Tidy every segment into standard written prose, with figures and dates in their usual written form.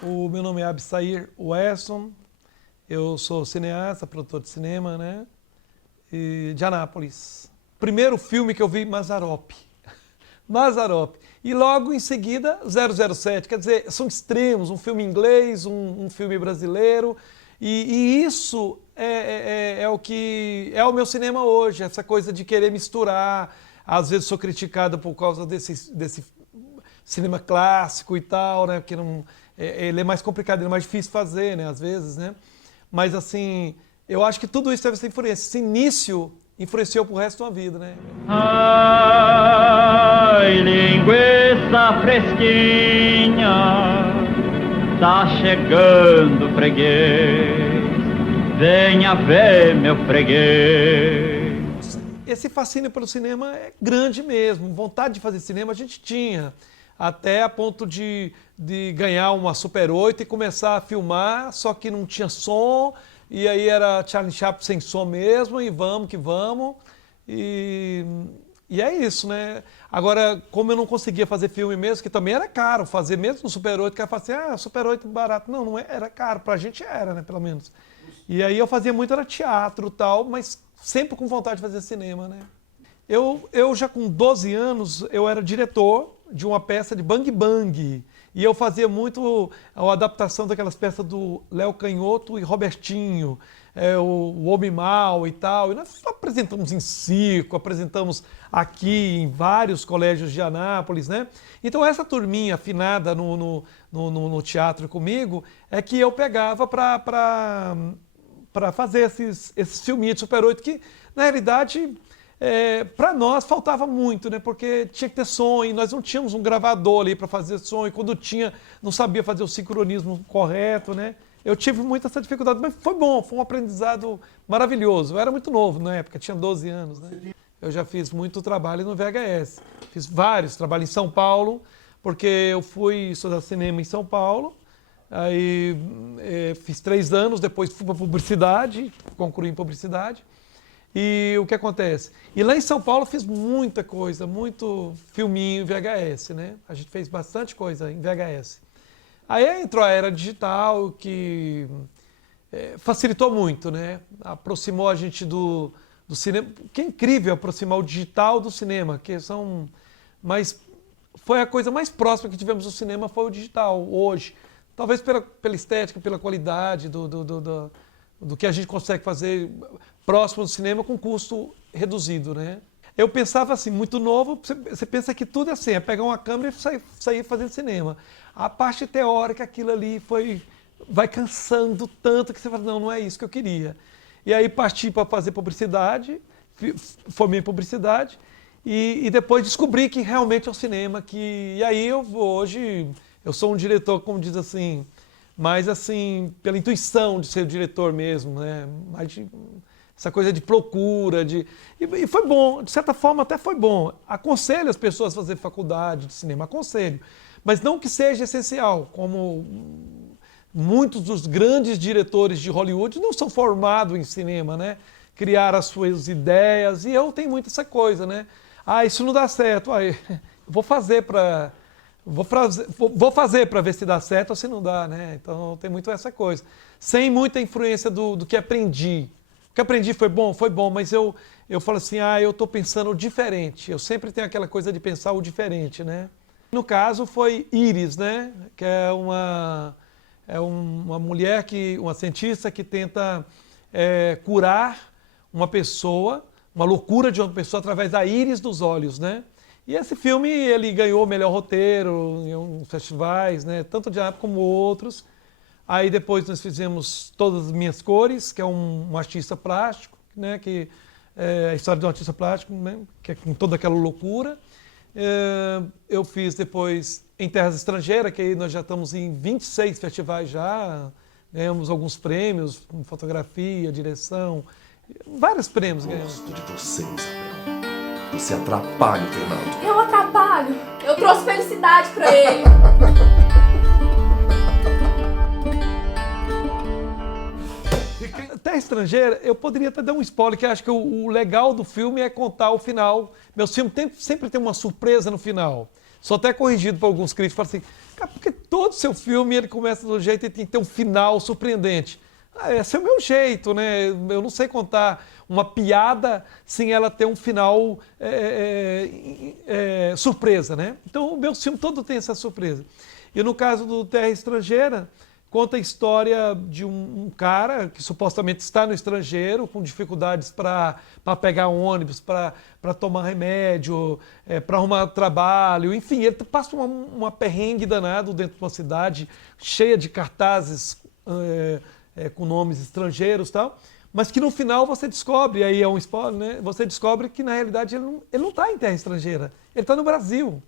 O meu nome é Absair Wesson, eu sou cineasta, produtor de cinema, né? E de Anápolis. Primeiro filme que eu vi, Mazzaropi. Mazzaropi. E logo em seguida, 007. Quer dizer, são extremos, um filme inglês, um filme brasileiro. E isso é o que é o meu cinema hoje, essa coisa de querer misturar. Às vezes sou criticado por causa desse cinema clássico e tal, né? Que não, ele é mais complicado, ele é mais difícil fazer, né? Às vezes, né? Mas assim, eu acho que tudo isso teve essa influência. Esse início influenciou pro resto da vida, né? Ai, linguiça fresquinha, tá chegando freguês, venha ver meu freguês. Esse fascínio pelo cinema é grande mesmo, vontade de fazer cinema a gente tinha, até a ponto de ganhar uma Super 8 e começar a filmar, só que não tinha som, e aí era Charlie Chaplin sem som mesmo, e vamos que vamos, e é isso, né? Agora, como eu não conseguia fazer filme mesmo, que também era caro fazer, mesmo no Super 8, o cara fala assim, Super 8 barato. Não, não era caro, pra gente era, né, pelo menos. E aí eu fazia muito, era teatro e tal, mas sempre com vontade de fazer cinema, né? Eu já com 12 anos, eu era diretor de uma peça de Bang Bang. E eu fazia muito a adaptação daquelas peças do Léo Canhoto e Robertinho, o Homem Mal e tal. E nós apresentamos em circo, apresentamos aqui em vários colégios de Anápolis, né? Então essa turminha afinada no teatro comigo é que eu pegava para fazer esses filminhos de Super 8 que, na realidade, para nós faltava muito, né? Porque tinha que ter som e nós não tínhamos um gravador ali para fazer som e quando tinha, não sabia fazer o sincronismo correto, né? Eu tive muita essa dificuldade, mas foi bom, foi um aprendizado maravilhoso. Eu era muito novo na época, tinha 12 anos, né? Eu já fiz muito trabalho no VHS. Fiz vários trabalhos em São Paulo, porque eu fui estudar cinema em São Paulo. Aí fiz 3 anos, depois fui para publicidade, concluí em publicidade. E o que acontece? E lá em São Paulo fiz muita coisa, muito filminho VHS, né? A gente fez bastante coisa em VHS. Aí entrou a era digital, que facilitou muito, né? Aproximou a gente do cinema. Que é incrível aproximar o digital do cinema, que são... Mas foi a coisa mais próxima que tivemos do cinema, foi o digital, hoje. Talvez pela estética, pela qualidade do que a gente consegue fazer próximo do cinema com custo reduzido, né? Eu pensava assim, muito novo, você pensa que tudo é assim, é pegar uma câmera e sair fazendo cinema. A parte teórica, aquilo ali vai cansando tanto que você fala, não é isso que eu queria. E aí parti para fazer publicidade, formei em publicidade, e depois descobri que realmente é o cinema, e aí hoje eu sou um diretor, como diz assim, mas assim, pela intuição de ser o diretor mesmo, né? Essa coisa de procura, e foi bom, de certa forma até foi bom. Aconselho as pessoas a fazer faculdade de cinema, aconselho, mas não que seja essencial, como muitos dos grandes diretores de Hollywood não são formados em cinema, né? Criaram as suas ideias, e eu tenho muito essa coisa, né? Isso não dá certo, vou fazer para... Vou fazer para ver se dá certo ou se não dá, né? Então tem muito essa coisa. Sem muita influência do que aprendi. O que aprendi foi bom, mas eu falo assim, eu estou pensando diferente. Eu sempre tenho aquela coisa de pensar o diferente, né? No caso foi Iris, né? Que é uma mulher, uma cientista que tenta curar uma pessoa, uma loucura de uma pessoa através da íris dos olhos, né? E esse filme, ele ganhou o melhor roteiro em uns festivais, né? Tanto de Anápolis como outros. Aí depois nós fizemos Todas as Minhas Cores, que é um artista plástico, né? Que é a história de um artista plástico, né? Que é com toda aquela loucura. Eu fiz depois Em Terras Estrangeiras, que aí nós já estamos em 26 festivais já. Ganhamos alguns prêmios, fotografia, direção, vários prêmios ganhamos. Gosto de você, Isabel. Você atrapalha o Fernando. Eu atrapalho. Eu trouxe felicidade pra ele. Terra Estrangeira, eu poderia até dar um spoiler, que acho que o legal do filme é contar o final. Meus filmes sempre tem uma surpresa no final. Sou até corrigido por alguns críticos, falam assim, cara, por que todo seu filme ele começa do jeito e tem que ter um final surpreendente. Esse é o meu jeito, né? Eu não sei contar uma piada sem ela ter um final surpresa, né? Então o meu filme todo tem essa surpresa. E no caso do Terra Estrangeira, conta a história de um cara que supostamente está no estrangeiro, com dificuldades para pegar ônibus, para tomar remédio, para arrumar trabalho, enfim, ele passa uma perrengue danado dentro de uma cidade cheia de cartazes com nomes estrangeiros e tal, mas que no final você descobre, aí é um spoiler, né? Você descobre que na realidade ele não está em terra estrangeira, ele está no Brasil.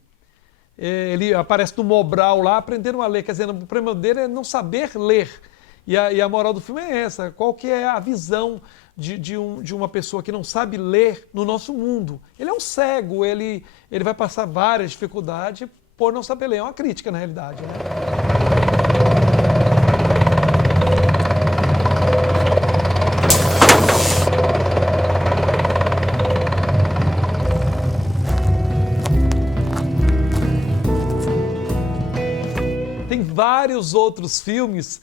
Ele aparece no Mobral lá, aprendendo a ler. Quer dizer, o problema dele é não saber ler. E a moral do filme é essa. Qual que é a visão de uma pessoa que não sabe ler no nosso mundo? Ele é um cego, ele vai passar várias dificuldades por não saber ler. É uma crítica, na realidade, né? Vários outros filmes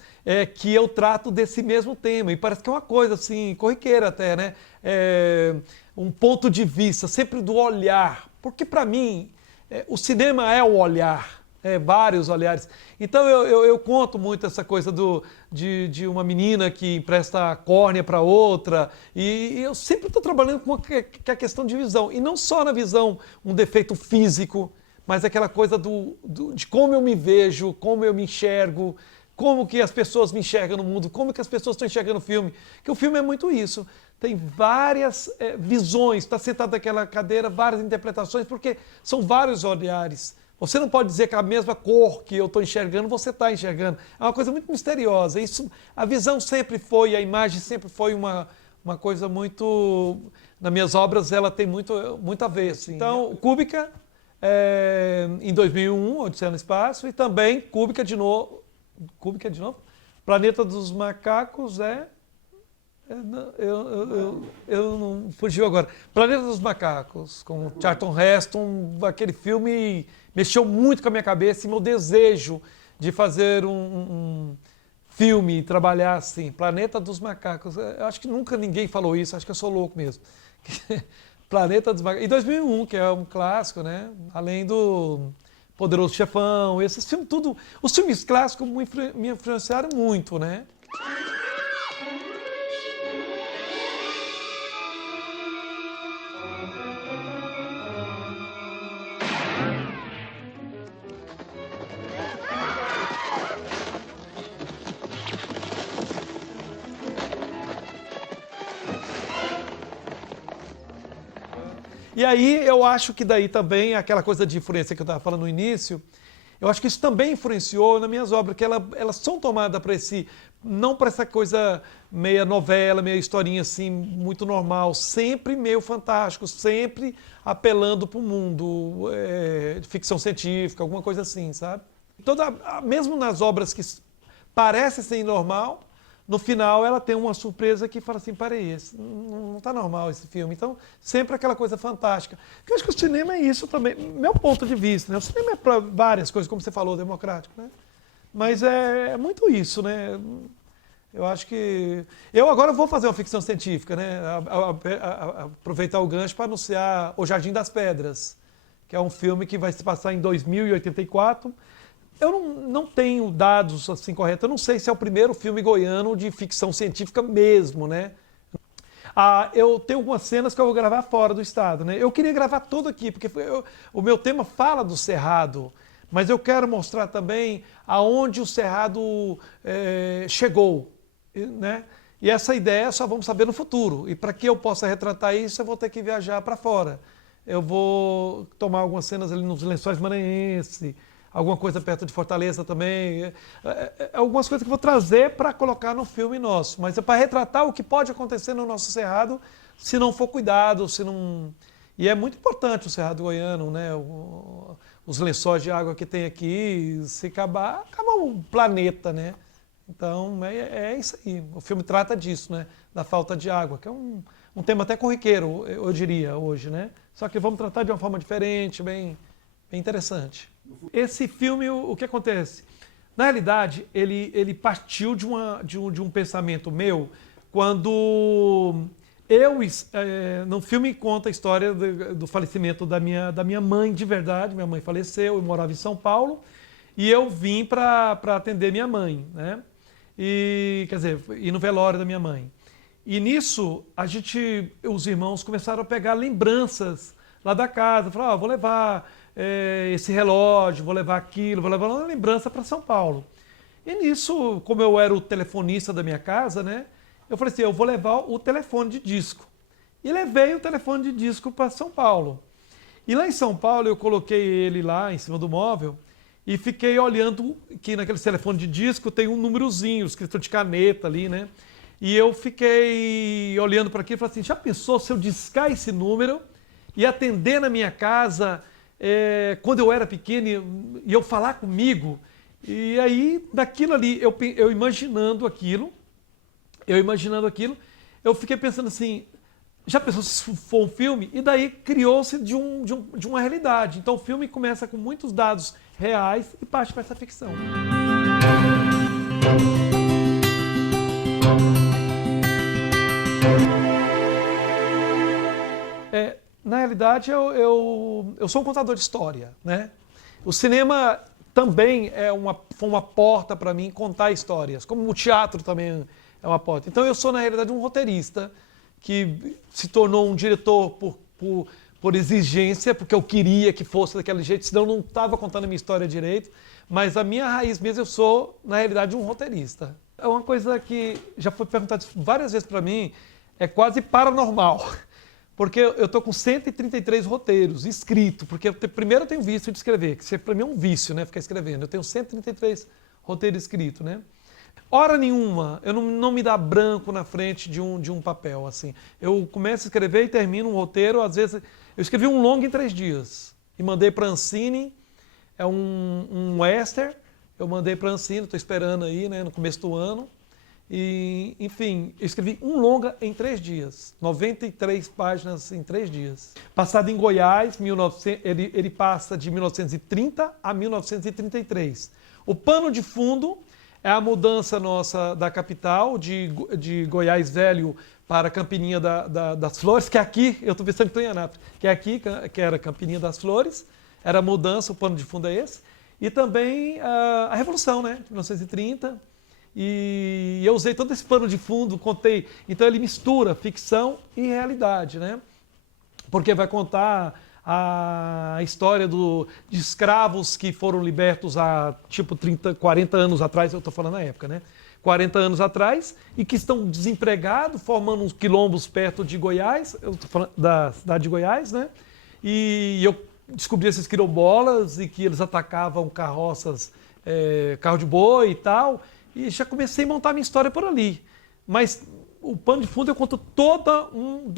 que eu trato desse mesmo tema, e parece que é uma coisa assim, corriqueira até, né? Um ponto de vista, sempre do olhar, porque para mim o cinema é o olhar, vários olhares. Então eu conto muito essa coisa de uma menina que empresta córnea para outra, e eu sempre estou trabalhando com a questão de visão, e não só na visão, um defeito físico, mas aquela coisa de como eu me vejo, como eu me enxergo, como que as pessoas me enxergam no mundo, como que as pessoas estão enxergando o filme. Que o filme é muito isso. Tem várias visões, está sentado naquela cadeira, várias interpretações, porque são vários olhares. Você não pode dizer que a mesma cor que eu estou enxergando, você está enxergando. É uma coisa muito misteriosa. Isso, a visão sempre foi, a imagem sempre foi uma coisa muito... Nas minhas obras ela tem muito a ver. Assim. Então, Kubrick... em 2001, Odisseia no Espaço, e também Kubrick de novo. Planeta dos Macacos eu não fugiu agora. Planeta dos Macacos, com Charlton Heston, aquele filme mexeu muito com a minha cabeça e meu desejo de fazer um filme e trabalhar assim. Planeta dos Macacos. Eu acho que nunca ninguém falou isso, acho que eu sou louco mesmo. Planeta dos Macacos. E 2001, que é um clássico, né? Além do Poderoso Chefão, esses filmes tudo. Os filmes clássicos me influenciaram muito, né? E aí eu acho que daí também, aquela coisa de influência que eu estava falando no início, eu acho que isso também influenciou nas minhas obras, que elas são tomadas para não para essa coisa meia novela, meia historinha assim, muito normal, sempre meio fantástico, sempre apelando para o mundo, de ficção científica, alguma coisa assim, sabe? Mesmo nas obras que parecem ser normal, no final ela tem uma surpresa que fala assim, peraí, não está normal esse filme. Então, sempre aquela coisa fantástica. Eu acho que o cinema é isso também, meu ponto de vista, né? O cinema é para várias coisas, como você falou, democrático, né? Mas é muito isso, né? Eu acho que... Eu agora vou fazer uma ficção científica, né? Aproveitar o gancho para anunciar O Jardim das Pedras, que é um filme que vai se passar em 2084. Eu não tenho dados assim corretos, eu não sei se é o primeiro filme goiano de ficção científica mesmo, né? Eu tenho algumas cenas que eu vou gravar fora do estado, né? Eu queria gravar todo aqui, porque o meu tema fala do Cerrado, mas eu quero mostrar também aonde o Cerrado chegou, né? E essa ideia só vamos saber no futuro. E para que eu possa retratar isso, eu vou ter que viajar para fora. Eu vou tomar algumas cenas ali nos Lençóis Maranhenses, alguma coisa perto de Fortaleza também, algumas coisas que eu vou trazer para colocar no filme nosso, mas é para retratar o que pode acontecer no nosso Cerrado se não for cuidado, se não... E é muito importante o Cerrado goiano, né? Os lençóis de água que tem aqui, se acabar, acaba o planeta, né? Então é isso aí, o filme trata disso, né? Da falta de água, que é um tema até corriqueiro, eu diria, hoje, né? Só que vamos tratar de uma forma diferente, bem interessante. Esse filme, o que acontece? Na realidade, ele partiu de um pensamento meu quando no filme conta a história do falecimento da minha mãe de verdade. Minha mãe faleceu, eu morava em São Paulo e eu vim para atender minha mãe, né? Quer dizer, ir no velório da minha mãe. E nisso, os irmãos começaram a pegar lembranças lá da casa. Falaram, vou levar esse relógio, vou levar aquilo, vou levar uma lembrança para São Paulo. E nisso, como eu era o telefonista da minha casa, né? Eu falei assim, eu vou levar o telefone de disco. E levei o telefone de disco para São Paulo. E lá em São Paulo, eu coloquei ele lá em cima do móvel e fiquei olhando que naquele telefone de disco tem um númerozinho escrito de caneta ali, né? E eu fiquei olhando para aquilo e falei assim, já pensou se eu discar esse número e atender na minha casa quando eu era pequeno e eu falar comigo? E aí, daquilo ali, eu imaginando aquilo, eu fiquei pensando assim, já pensou se for um filme? E daí criou-se de uma realidade. Então o filme começa com muitos dados reais e parte para essa ficção. Na realidade, eu sou um contador de história, né? O cinema também foi uma porta para mim contar histórias, como o teatro também é uma porta. Então eu sou, na realidade, um roteirista que se tornou um diretor por exigência, porque eu queria que fosse daquele jeito, senão eu não estava contando a minha história direito. Mas a minha raiz mesmo, eu sou, na realidade, um roteirista. É uma coisa que já foi perguntada várias vezes para mim, é quase paranormal. Porque eu estou com 133 roteiros escritos, porque primeiro eu tenho vício de escrever, que para mim é um vício, né, ficar escrevendo. Eu tenho 133 roteiros escritos, né? Hora nenhuma, eu não me dá branco na frente de um papel, assim. Eu começo a escrever e termino um roteiro, às vezes... Eu escrevi um longa em 3 dias e mandei para a Ancine, é um western, eu mandei para a Ancine, estou esperando aí, né, no começo do ano. E, enfim, eu escrevi um longa em 3 dias, 93 páginas em 3 dias. Passado em Goiás, ele passa de 1930 a 1933. O pano de fundo é a mudança nossa da capital, de Goiás Velho para Campininha das Flores, que aqui, eu estou pensando que estou em Anápolis, que aqui, que era Campininha das Flores, era a mudança, o pano de fundo é esse. E também a Revolução, né, de 1930. E eu usei todo esse pano de fundo, contei. Então ele mistura ficção e realidade, né? Porque vai contar a história de escravos que foram libertos há tipo 30, 40 anos atrás, eu estou falando na época, né? 40 anos atrás, e que estão desempregados, formando uns quilombos perto de Goiás, eu estou falando da cidade de Goiás, né? E eu descobri esses quilombolas e que eles atacavam carroças, carro de boi e tal. E já comecei a montar minha história por ali. Mas o pano de fundo eu conto todo um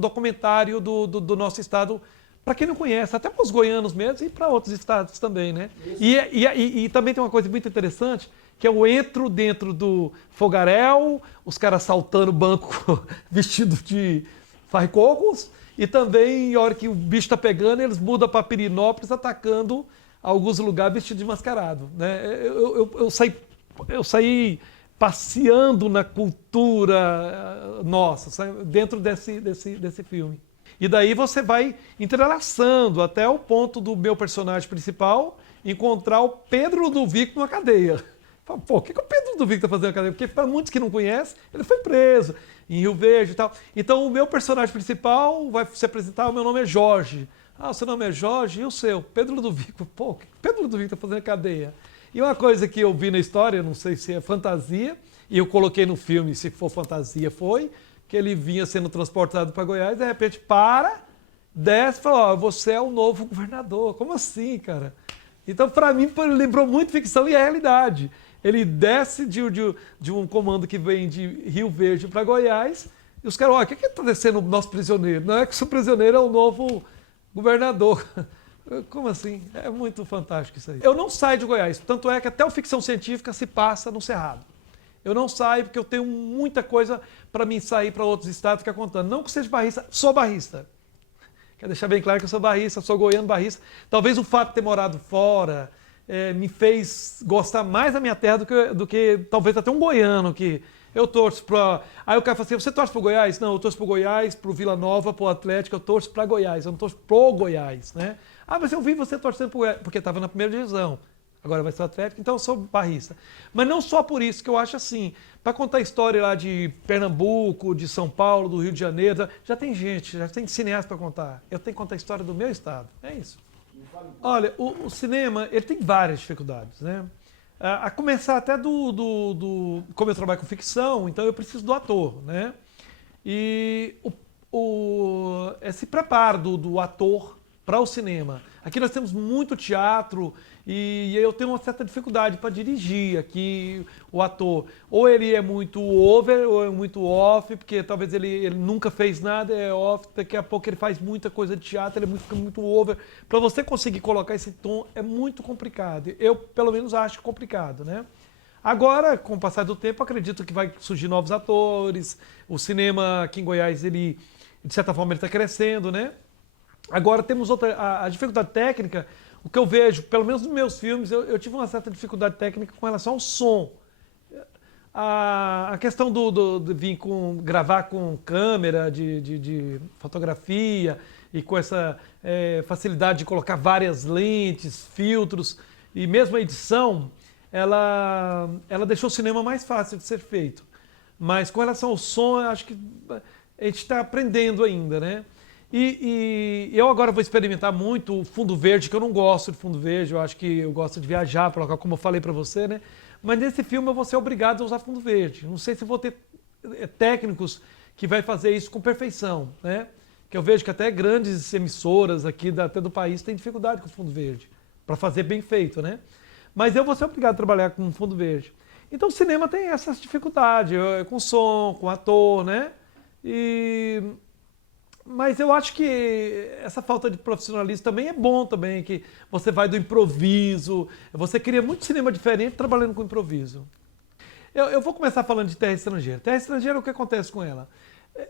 documentário do nosso estado, para quem não conhece, até para os goianos mesmo e para outros estados também, né? E também tem uma coisa muito interessante, que eu entro dentro do fogaréu, os caras saltando o banco vestidos de farricocos, e também, a hora que o bicho está pegando, eles mudam para Pirinópolis, atacando alguns lugares vestidos de mascarado, né? Eu saí passeando na cultura nossa, dentro desse filme. E daí você vai entrelaçando até o ponto do meu personagem principal encontrar o Pedro Ludovico numa cadeia. Pô, o que o Pedro Ludovico está fazendo na cadeia? Porque para muitos que não conhecem, ele foi preso em Rio Verde e tal. Então o meu personagem principal vai se apresentar, o meu nome é Jorge. Ah, o seu nome é Jorge e o seu? Pedro Ludovico. Pô, o que o Pedro Ludovico está fazendo na cadeia? E uma coisa que eu vi na história, não sei se é fantasia, e eu coloquei no filme, se for fantasia, foi que ele vinha sendo transportado para Goiás, de repente desce e fala, você é o novo governador. Como assim, cara? Então, para mim, lembrou muito ficção e a realidade. Ele desce de um comando que vem de Rio Verde para Goiás, e os caras, olha, o que está descendo o nosso prisioneiro? Não é que o seu prisioneiro é o novo governador. Como assim? É muito fantástico isso aí. Eu não saio de Goiás, tanto é que até o ficção científica se passa no Cerrado. Eu não saio porque eu tenho muita coisa para mim sair para outros estados e ficar contando. Não que seja barrista, sou barrista. Quero deixar bem claro que eu sou barrista, sou goiano barrista. Talvez o fato de ter morado fora me fez gostar mais da minha terra do que talvez até um goiano que eu torço para... Aí o cara fala assim, você torce pro Goiás? Não, eu torço pro Goiás, pro Vila Nova, pro Atlético, eu torço para Goiás, eu não torço pro Goiás, né? Ah, mas eu vi você torcendo pro Goiás, porque estava na primeira divisão. Agora vai ser o Atlético, então eu sou barrista. Mas não só por isso que eu acho assim, para contar a história lá de Pernambuco, de São Paulo, do Rio de Janeiro, já tem gente, já tem cineasta para contar. Eu tenho que contar a história do meu estado, é isso. Olha, o cinema, ele tem várias dificuldades, né? A começar até como eu trabalho com ficção, então eu preciso do ator, né? E esse preparo do ator para o cinema. Aqui nós temos muito teatro e eu tenho uma certa dificuldade para dirigir aqui o ator. Ou ele é muito over ou é muito off, porque talvez ele nunca fez nada, é off, daqui a pouco ele faz muita coisa de teatro, ele fica muito over. Para você conseguir colocar esse tom é muito complicado. Eu, pelo menos, acho complicado, né? Agora, com o passar do tempo, acredito que vai surgir novos atores. O cinema aqui em Goiás, ele, de certa forma, ele está crescendo, né? Agora temos a dificuldade técnica, o que eu vejo, pelo menos nos meus filmes, eu tive uma certa dificuldade técnica com relação ao som. A questão de vir gravar com câmera de fotografia e com essa facilidade de colocar várias lentes, filtros e mesmo a edição, ela deixou o cinema mais fácil de ser feito. Mas com relação ao som, eu acho que a gente está aprendendo ainda, né? E eu agora vou experimentar muito o fundo verde, que eu não gosto de fundo verde, eu acho que eu gosto de viajar, como eu falei para você, né? Mas nesse filme eu vou ser obrigado a usar fundo verde. Não sei se vou ter técnicos que vai fazer isso com perfeição, né? Que eu vejo que até grandes emissoras aqui até do país têm dificuldade com fundo verde, para fazer bem feito, né? Mas eu vou ser obrigado a trabalhar com fundo verde. Então o cinema tem essas dificuldades, com som, com ator, né? Mas eu acho que essa falta de profissionalismo também é bom também, que você vai do improviso, você cria muito cinema diferente trabalhando com improviso. Eu vou começar falando de Terra Estrangeira. Terra Estrangeira, o que acontece com ela?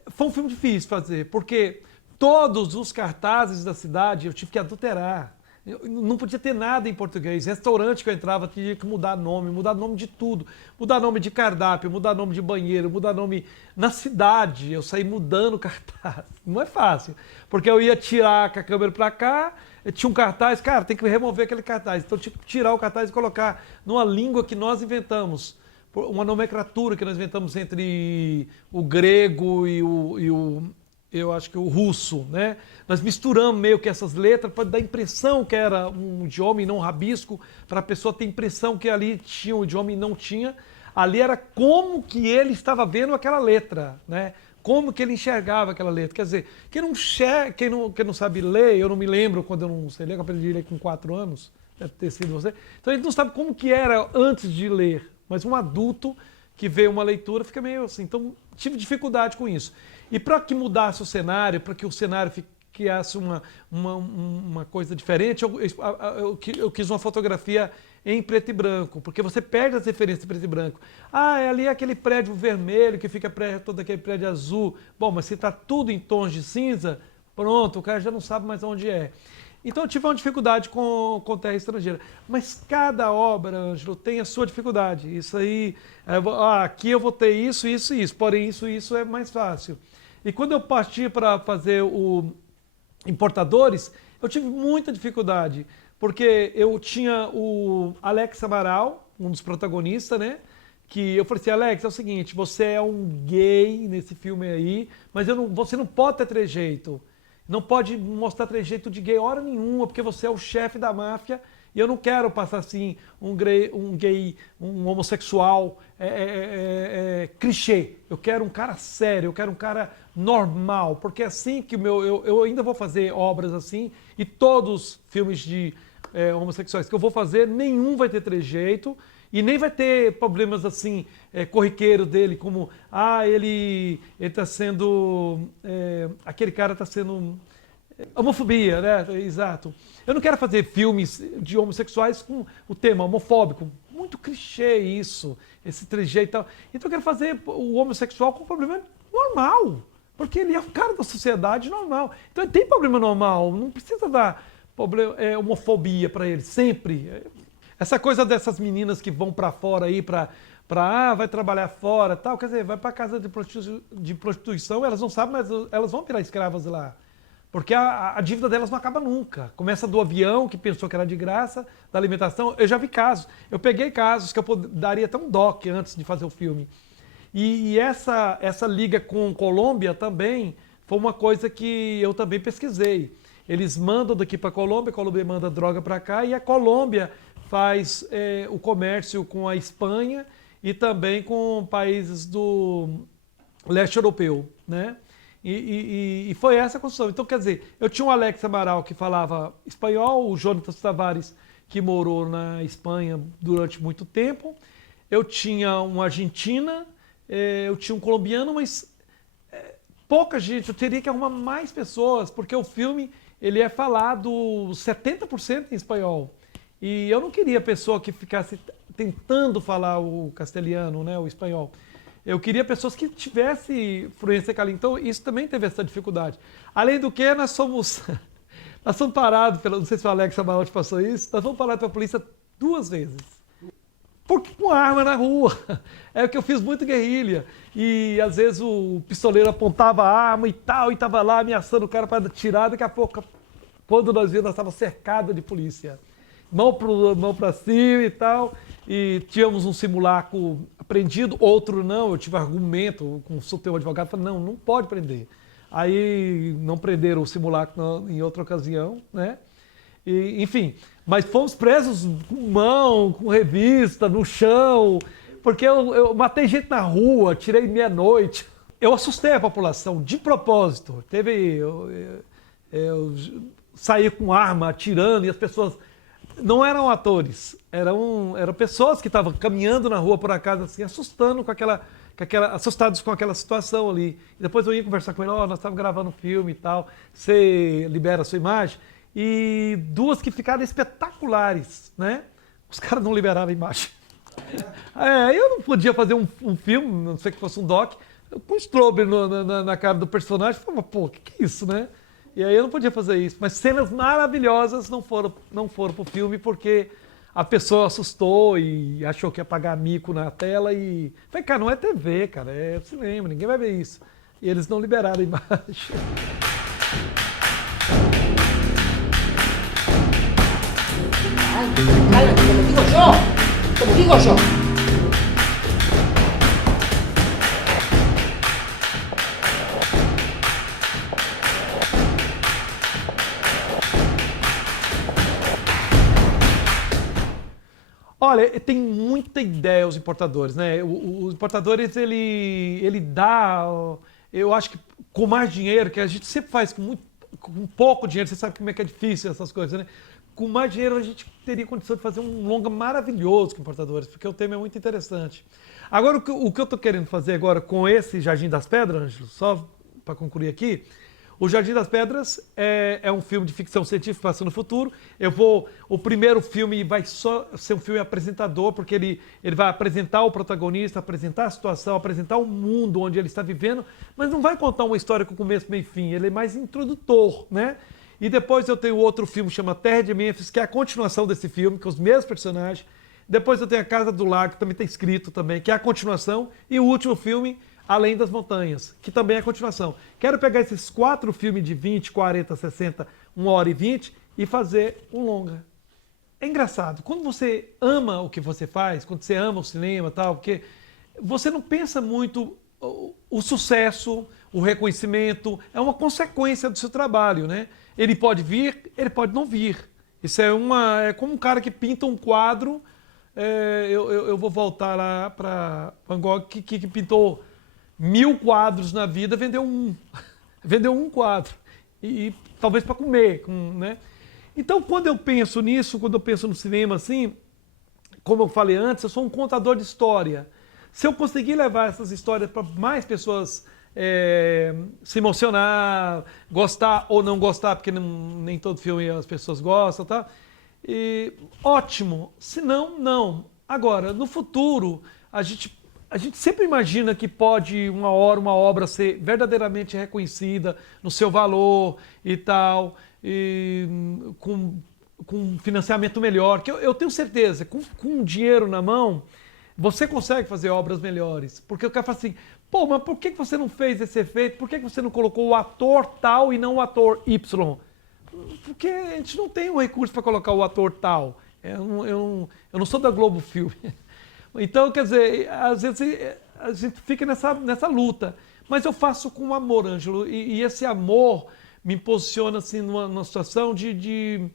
Foi um filme difícil fazer, porque todos os cartazes da cidade eu tive que adulterar. Não podia ter nada em português. Restaurante que eu entrava tinha que mudar nome de tudo. Mudar nome de cardápio, mudar nome de banheiro, mudar nome... Na cidade, eu saí mudando cartaz. Não é fácil. Porque eu ia tirar com a câmera pra cá, tinha um cartaz, cara, tem que remover aquele cartaz. Então eu tinha que tirar o cartaz e colocar numa língua que nós inventamos. Uma nomenclatura que nós inventamos entre o grego e eu acho que o russo, né? Nós misturamos meio que essas letras para dar a impressão que era um idioma e não um rabisco, para a pessoa ter a impressão que ali tinha um idioma e não tinha. Ali era como que ele estava vendo aquela letra, né? Como que ele enxergava aquela letra. Quer dizer, quem não sabe ler, eu não me lembro quando eu não sei ler, eu aprendi a ler com 4 anos, deve ter sido você. Então a gente não sabe como que era antes de ler, mas um adulto que vê uma leitura fica meio assim. Então tive dificuldade com isso. E para que mudasse o cenário, para que o cenário criasse uma coisa diferente, eu quis uma fotografia em preto e branco, porque você perde as referências em preto e branco. Ah, ali é aquele prédio vermelho que fica todo aquele prédio azul. Bom, mas se está tudo em tons de cinza, pronto, o cara já não sabe mais onde é. Então eu tive uma dificuldade com Terra Estrangeira. Mas cada obra, Ângelo, tem a sua dificuldade. Isso aí, aqui eu vou ter isso, isso e isso, porém isso é mais fácil. E quando eu parti para fazer o Importadores, eu tive muita dificuldade, porque eu tinha o Alex Amaral, um dos protagonistas, né? Que eu falei assim, Alex, é o seguinte, você é um gay nesse filme aí, mas você não pode ter trejeito. Não pode mostrar trejeito de gay hora nenhuma, porque você é o chefe da máfia e eu não quero passar assim um gay, um homossexual clichê. Eu quero um cara sério, eu quero um cara normal, porque é assim que eu ainda vou fazer obras assim e todos os filmes de homossexuais que eu vou fazer, nenhum vai ter trejeito e nem vai ter problemas assim corriqueiros dele, como ele está sendo, aquele cara está sendo homofobia, né? Exato. Eu não quero fazer filmes de homossexuais com o tema homofóbico. Muito clichê isso, esse trejeito e tal. Então eu quero fazer o homossexual com um problema normal, porque ele é um cara da sociedade normal. Então ele tem problema normal, não precisa dar homofobia para ele, sempre. Essa coisa dessas meninas que vão para fora aí vai trabalhar fora, tal, quer dizer, vai para casa de prostituição, elas não sabem, mas elas vão virar escravas lá. Porque a dívida delas não acaba nunca. Começa do avião, que pensou que era de graça, da alimentação. Eu já vi casos. Eu peguei casos que eu daria até um doc antes de fazer o filme. E essa liga com Colômbia também foi uma coisa que eu também pesquisei. Eles mandam daqui para a Colômbia manda droga para cá, e a Colômbia faz o comércio com a Espanha e também com países do leste europeu, né? E foi essa a construção. Então, quer dizer, eu tinha o Alex Amaral, que falava espanhol, o Jonatas Tavares, que morou na Espanha durante muito tempo, eu tinha uma argentina, eu tinha um colombiano, mas pouca gente, eu teria que arrumar mais pessoas, porque o filme ele é falado 70% em espanhol. E eu não queria pessoa que ficasse tentando falar o castelhano, né, o espanhol. Eu queria pessoas que tivessem fluência ali. Então, isso também teve essa dificuldade. Além do que, nós somos parados, não sei se o Alex Amaral te passou isso, nós fomos parados pela polícia 2 vezes. Porque com arma na rua. É o que eu fiz muito guerrilha. E às vezes o pistoleiro apontava a arma e tal, e estava lá ameaçando o cara para tirar. Daqui a pouco, quando nós vimos, nós estávamos cercados de polícia. Mão para cima e tal. E tínhamos um simulacro prendido, outro não. Eu tive argumento, consultei um advogado, falei, não pode prender. Aí não prenderam o simulacro em outra ocasião, né? E, enfim, mas fomos presos com mão, com revista, no chão, porque eu matei gente na rua, tirei meia-noite. Eu assustei a população, de propósito. Eu saí com arma, atirando, e as pessoas não eram atores, eram pessoas que estavam caminhando na rua por acaso, assim, assustando assustados com aquela situação ali. E depois eu ia conversar com ele, nós estávamos gravando um filme e tal, você libera a sua imagem. E 2 que ficaram espetaculares, né? Os caras não liberaram a imagem. Eu não podia fazer um filme, não sei que fosse um doc, com strobe na cara do personagem. Eu falava, pô, que é isso, né? E aí eu não podia fazer isso. Mas cenas maravilhosas não foram pro filme, porque a pessoa assustou e achou que ia pagar mico na tela e... Falei, cara, não é TV, cara, é cinema, ninguém vai ver isso. E eles não liberaram a imagem. Dale, te lo digo yo. Olha, tem muita ideia os importadores, né? Os importadores, ele dá, eu acho que com mais dinheiro, que a gente sempre faz com pouco dinheiro, você sabe como é que é difícil essas coisas, né? Com mais dinheiro a gente teria condição de fazer um longa maravilhoso com importadores, porque o tema é muito interessante. Agora, o que eu estou querendo fazer agora com esse Jardim das Pedras, Ângelo, só para concluir aqui, o Jardim das Pedras é um filme de ficção científica passando no futuro. O primeiro filme vai só ser um filme apresentador, porque ele vai apresentar o protagonista, apresentar a situação, apresentar o mundo onde ele está vivendo, mas não vai contar uma história com começo, meio e fim. Ele é mais introdutor, né? E depois eu tenho outro filme que chama Terra de Mênfis, que é a continuação desse filme, com os mesmos personagens. Depois eu tenho A Casa do Lago, que também está escrito também, que é a continuação. E o último filme, Além das Montanhas, que também é a continuação. Quero pegar esses 4 filmes de 20, 40, 60, 1h20 e fazer um longa. É engraçado, quando você ama o que você faz, quando você ama o cinema e tal, porque você não pensa muito o sucesso, o reconhecimento, é uma consequência do seu trabalho, né? Ele pode vir, ele pode não vir. Isso é como um cara que pinta um quadro, eu vou voltar lá para Van Gogh, que pintou 1000 quadros na vida, vendeu um. Vendeu um quadro. E talvez para comer, né? Então, quando eu penso nisso, quando eu penso no cinema assim, como eu falei antes, eu sou um contador de história. Se eu conseguir levar essas histórias para mais pessoas se emocionar, gostar ou não gostar, porque nem todo filme as pessoas gostam, tá? Ótimo. Se não, não. Agora, no futuro, a gente sempre imagina que pode uma hora uma obra ser verdadeiramente reconhecida no seu valor e tal, e com com um financiamento melhor, que eu tenho certeza, com dinheiro na mão, você consegue fazer obras melhores. Porque o cara fala assim, pô, mas por que você não fez esse efeito? Por que você não colocou o ator tal e não o ator Y? Porque a gente não tem um recurso para colocar o ator tal. Eu não sou da Globo Filme. Então, quer dizer, às vezes a gente fica nessa luta. Mas eu faço com amor, Ângelo, e esse amor me posiciona assim, numa situação de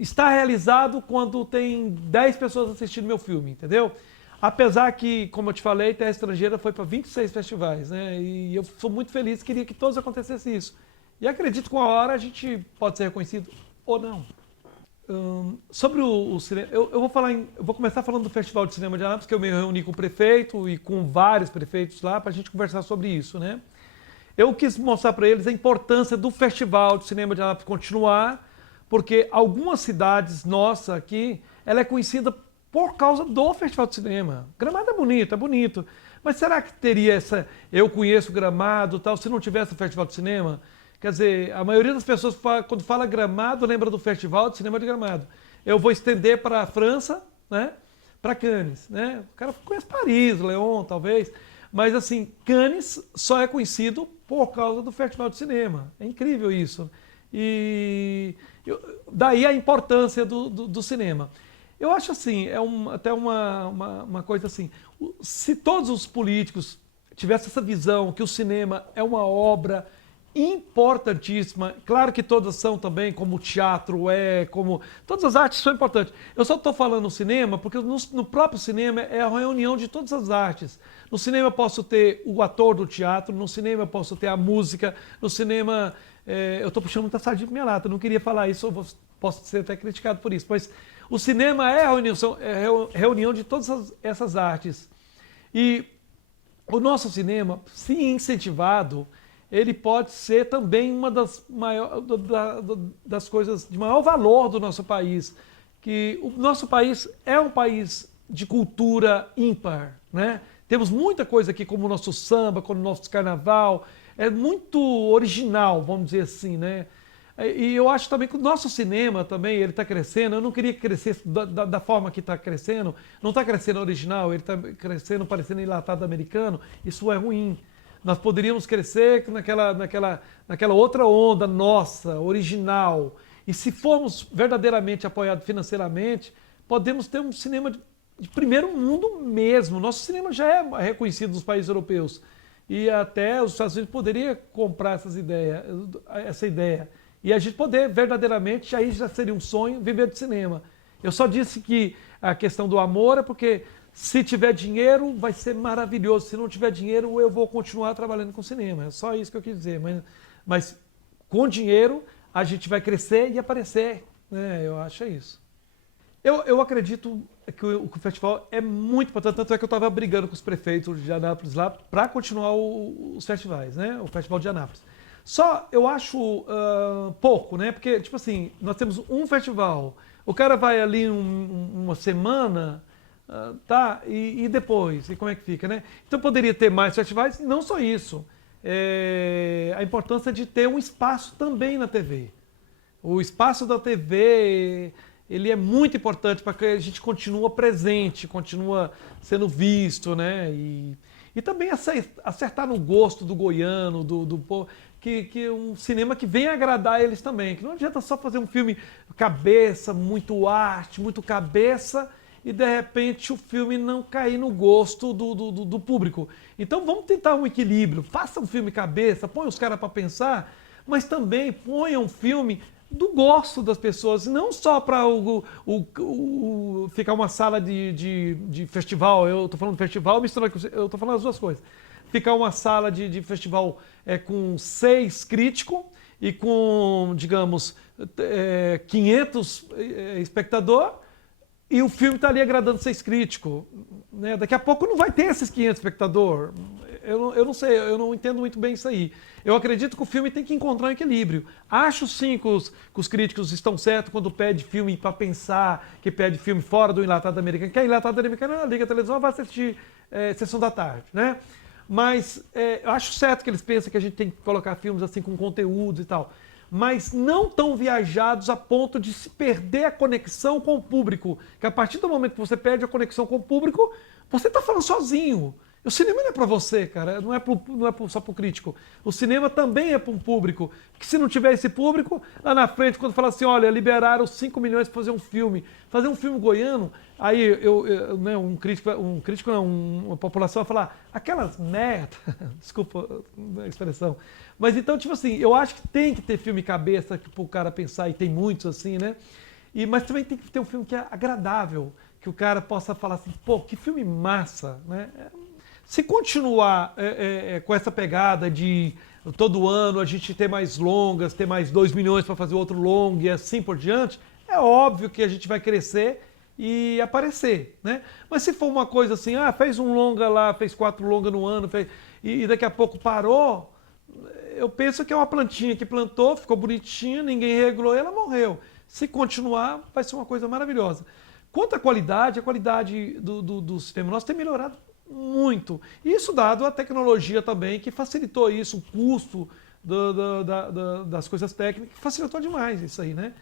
estar realizado quando tem 10 pessoas assistindo meu filme, entendeu? Apesar que, como eu te falei, Terra Estrangeira foi para 26 festivais, né? E eu sou muito feliz, queria que todos acontecessem isso. E acredito que com a hora a gente pode ser reconhecido ou não. Sobre o cinema, eu vou começar falando do Festival de Cinema de Anápolis, que eu me reuni com o prefeito e com vários prefeitos lá para a gente conversar sobre isso, né? Eu quis mostrar para eles a importância do Festival de Cinema de Anápolis continuar, porque algumas cidades nossas aqui, ela é conhecida por causa do Festival de Cinema. Gramado é bonito, mas será que teria essa... Eu conheço Gramado tal, se não tivesse o Festival de Cinema? Quer dizer, a maioria das pessoas, quando fala Gramado, lembra do Festival de Cinema de Gramado. Eu vou estender para a França, né? Para Cannes, né? O cara conhece Paris, Lyon, talvez. Mas, assim, Cannes só é conhecido por causa do Festival de Cinema. É incrível isso. E daí a importância do cinema. Eu acho assim, até uma coisa assim, se todos os políticos tivessem essa visão que o cinema é uma obra importantíssima, claro que todas são também, como o teatro como todas as artes são importantes. Eu só estou falando no cinema porque no próprio cinema é a reunião de todas as artes. No cinema eu posso ter o ator do teatro, no cinema eu posso ter a música, no cinema... eu estou puxando muita sardinha para minha lata, eu não queria falar isso, eu posso ser até criticado por isso, mas o cinema é a reunião de todas essas artes. E o nosso cinema, se incentivado, ele pode ser também uma das coisas de maior valor do nosso país. Que o nosso país é um país de cultura ímpar, né? Temos muita coisa aqui, como o nosso samba, como o nosso carnaval, é muito original, vamos dizer assim, né? E eu acho também que o nosso cinema também, ele está crescendo, eu não queria que crescesse da forma que está crescendo, não está crescendo original, ele está crescendo parecendo enlatado americano, isso é ruim. Nós poderíamos crescer naquela outra onda nossa, original. E se formos verdadeiramente apoiados financeiramente, podemos ter um cinema de primeiro mundo mesmo. Nosso cinema já é reconhecido nos países europeus. E até os Estados Unidos poderiam comprar essa ideia. E a gente poder verdadeiramente, aí já seria um sonho, viver de cinema. Eu só disse que a questão do amor é porque se tiver dinheiro vai ser maravilhoso. Se não tiver dinheiro eu vou continuar trabalhando com cinema. É só isso que eu quis dizer. Mas com dinheiro a gente vai crescer e aparecer. Né? Eu acho isso. Eu acredito que o festival é muito importante, tanto é que eu estava brigando com os prefeitos de Anápolis lá para continuar os festivais, né? O Festival de Anápolis. Só eu acho pouco, né? Porque, tipo assim, nós temos um festival, o cara vai ali uma semana, tá? E depois, e como é que fica, né? Então poderia ter mais festivais, e não só isso. A importância de ter um espaço também na TV. O espaço da TV... ele é muito importante para que a gente continue presente, continua sendo visto, né? E também acertar no gosto do goiano, do povo, que um cinema que venha agradar eles também. Que não adianta só fazer um filme cabeça, muito arte, muito cabeça, e de repente o filme não cair no gosto do público. Então vamos tentar um equilíbrio. Faça um filme cabeça, põe os caras para pensar, mas também ponha um filme do gosto das pessoas, não só para ficar uma sala de festival. Eu estou falando de festival, eu estou falando as duas coisas. Ficar uma sala de festival com 6 críticos e com, digamos, 500 espectadores, e o filme está ali agradando 6 críticos. Né? Daqui a pouco não vai ter esses 500 espectadores. Eu não sei, eu não entendo muito bem isso aí. Eu acredito que o filme tem que encontrar um equilíbrio. Acho sim que os críticos estão certos quando pede filme para pensar, que pede filme fora do enlatado americano. Que a enlatado americana liga a televisão, vai assistir Sessão da Tarde, né? Mas eu acho certo que eles pensam que a gente tem que colocar filmes assim com conteúdos e tal. mas não tão viajados a ponto de se perder a conexão com o público. Que a partir do momento que você perde a conexão com o público, você está falando sozinho. O cinema não é para você, cara, não é só para o crítico. O cinema também é para um público. Que se não tiver esse público, lá na frente, quando fala assim, olha, liberaram 5 milhões para fazer um filme goiano, aí né, uma população vai falar, aquelas merda, desculpa a expressão, mas então, tipo assim, eu acho que tem que ter filme cabeça para o cara pensar, e tem muitos assim, né? Mas também tem que ter um filme que é agradável, que o cara possa falar assim, pô, que filme massa, né? Se continuar com essa pegada de todo ano a gente ter mais longas, ter mais 2 milhões para fazer outro longo e assim por diante, é óbvio que a gente vai crescer e aparecer, né? Mas se for uma coisa assim, fez um longa lá, fez 4 longas no ano, e daqui a pouco parou, eu penso que é uma plantinha que plantou, ficou bonitinha, ninguém regulou e ela morreu. Se continuar, vai ser uma coisa maravilhosa. Quanto à qualidade, a qualidade do cinema nosso tem melhorado muito. Isso dado a tecnologia também, que facilitou isso, o custo das coisas técnicas, facilitou demais isso aí, né?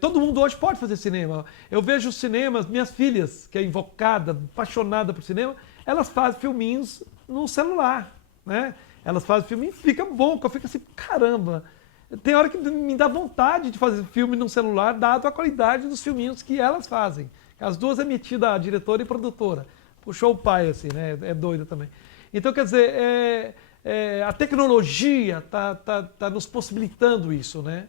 Todo mundo hoje pode fazer cinema. Eu vejo cinemas, minhas filhas, que é invocada, apaixonada por cinema, elas fazem filminhos no celular, né? Elas fazem filminho e fica bom, que eu fico assim, caramba. Tem hora que me dá vontade de fazer filme no celular, dado a qualidade dos filminhos que elas fazem. As duas é metida, a diretora e a produtora. Puxou o pai, assim, né? É doida também. Então, quer dizer, a tecnologia tá nos possibilitando isso, né?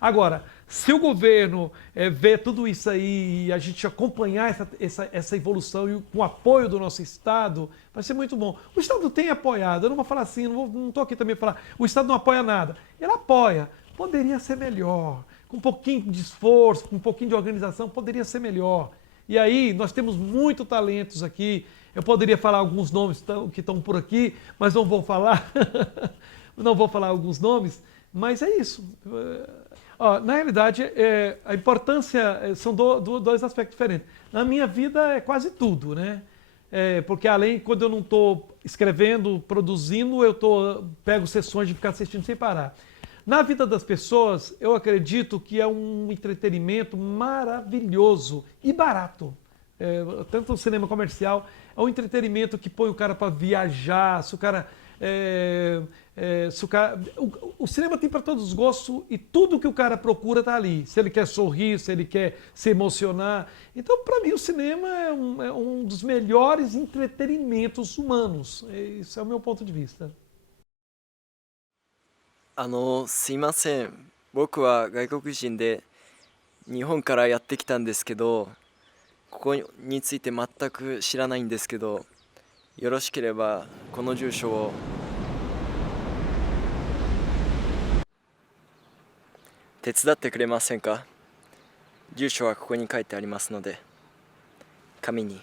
Agora, se o governo ver tudo isso aí e a gente acompanhar essa evolução e com o apoio do nosso Estado, vai ser muito bom. O Estado tem apoiado, eu não vou falar assim, não estou aqui também para falar, o Estado não apoia nada. Ele apoia, poderia ser melhor, com um pouquinho de esforço, com um pouquinho de organização, poderia ser melhor. E aí, nós temos muitos talentos aqui. Eu poderia falar alguns nomes que estão por aqui, mas não vou falar. Não vou falar alguns nomes, mas é isso. Na realidade, a importância são dois aspectos diferentes. Na minha vida é quase tudo, né? Porque além, quando eu não estou escrevendo, produzindo, pego sessões de ficar assistindo sem parar. Na vida das pessoas, eu acredito que é um entretenimento maravilhoso e barato. Tanto o cinema comercial, é um entretenimento que põe o cara para viajar, o cinema tem para todos os gostos e tudo que o cara procura está ali. Se ele quer sorrir, se ele quer se emocionar. Então, para mim, o cinema é um dos melhores entretenimentos humanos. Esse é o meu ponto de vista. すいません。僕は外国人で日本からやってきたんですけど、ここについて全く知らないんですけど、よろしければこの住所を手伝ってくれませんか？住所はここに書いてありますので、紙に。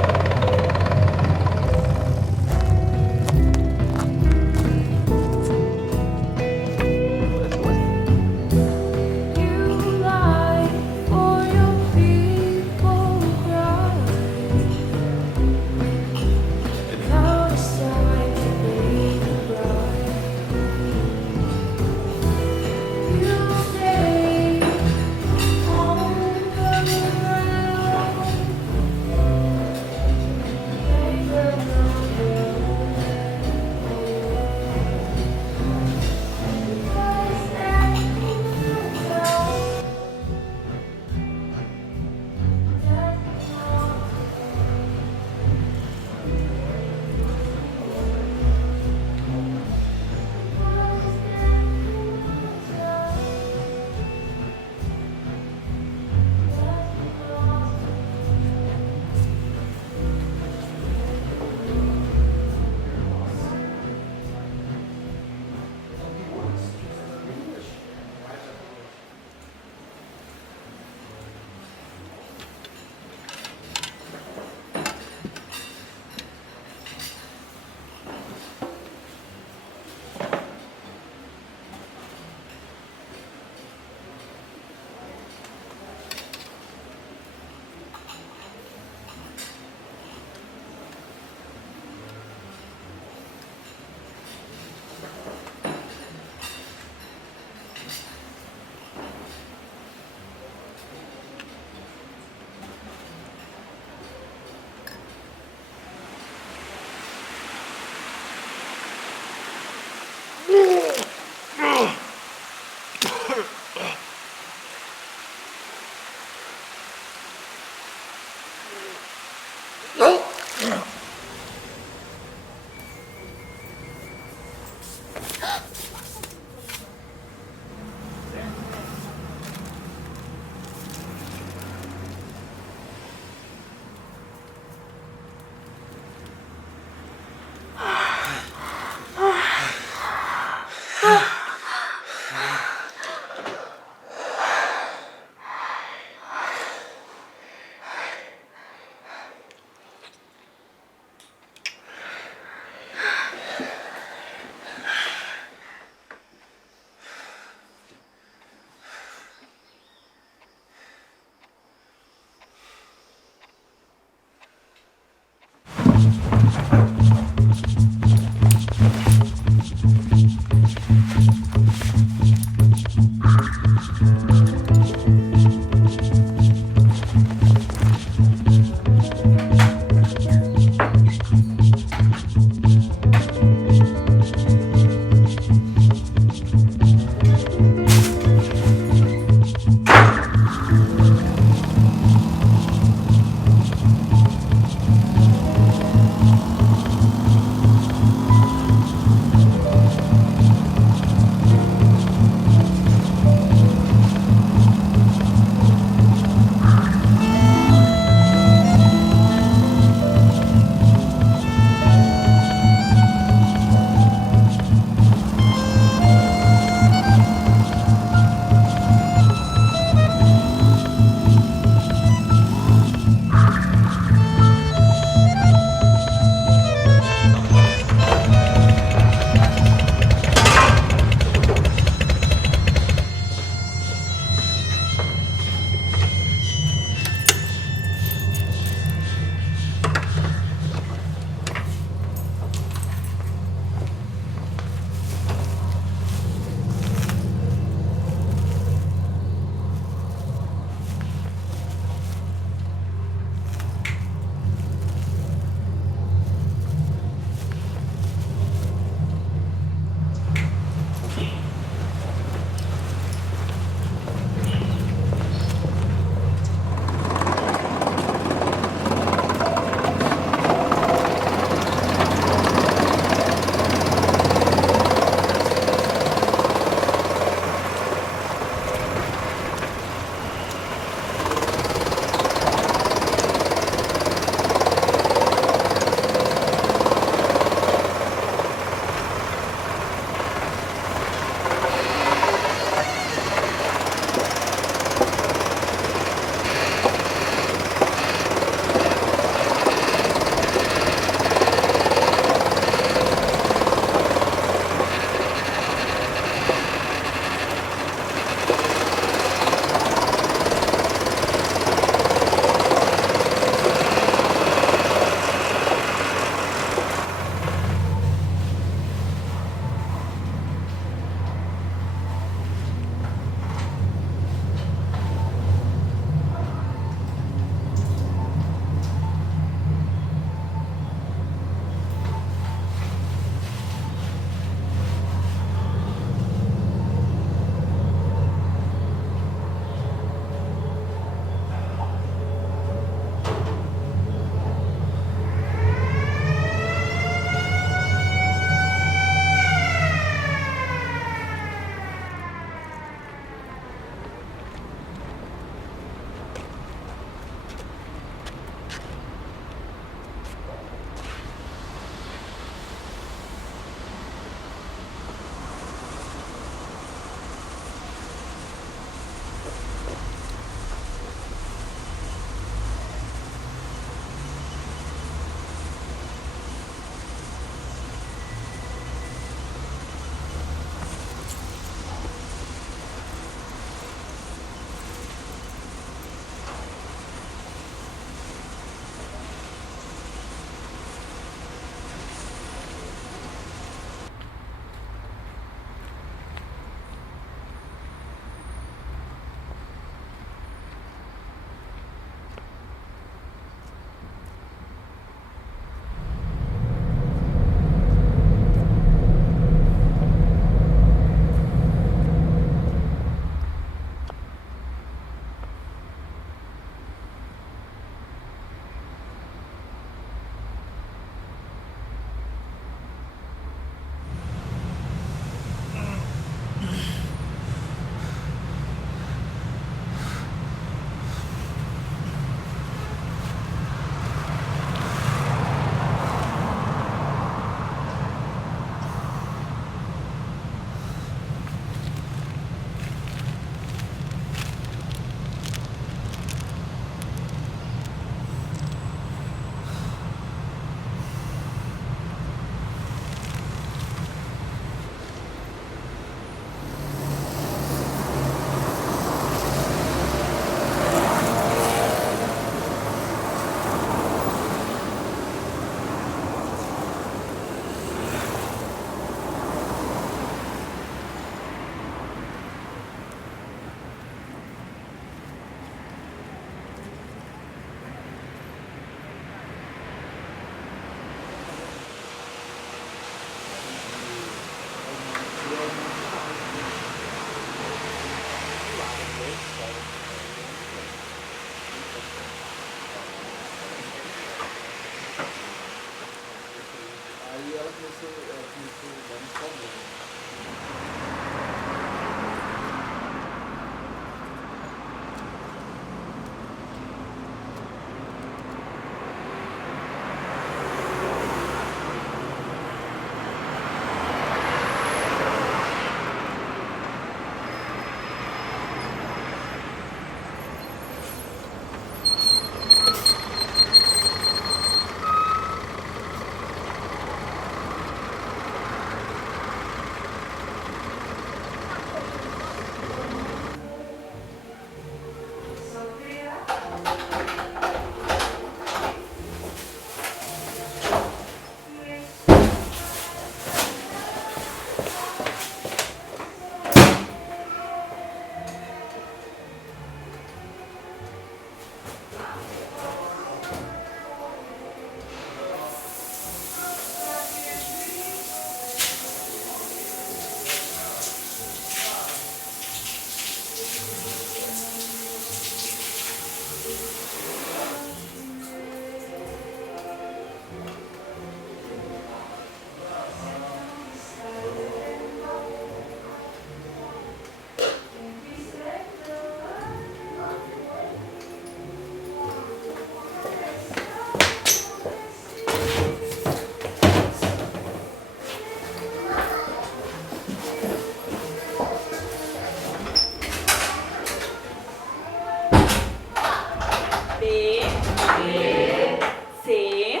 C,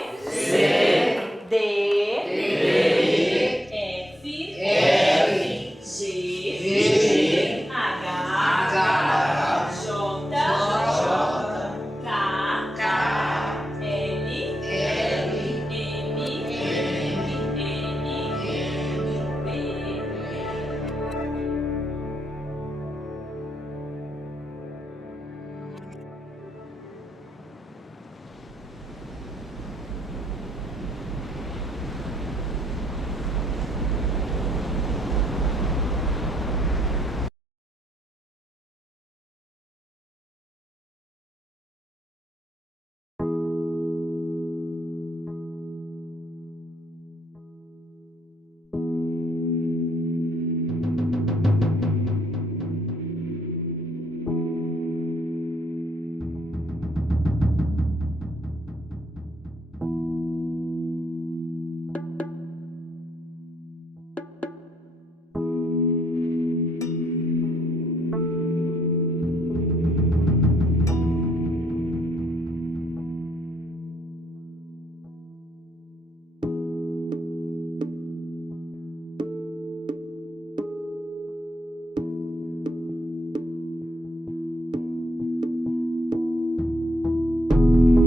D, F, G, H, J, K, L, M, N, P.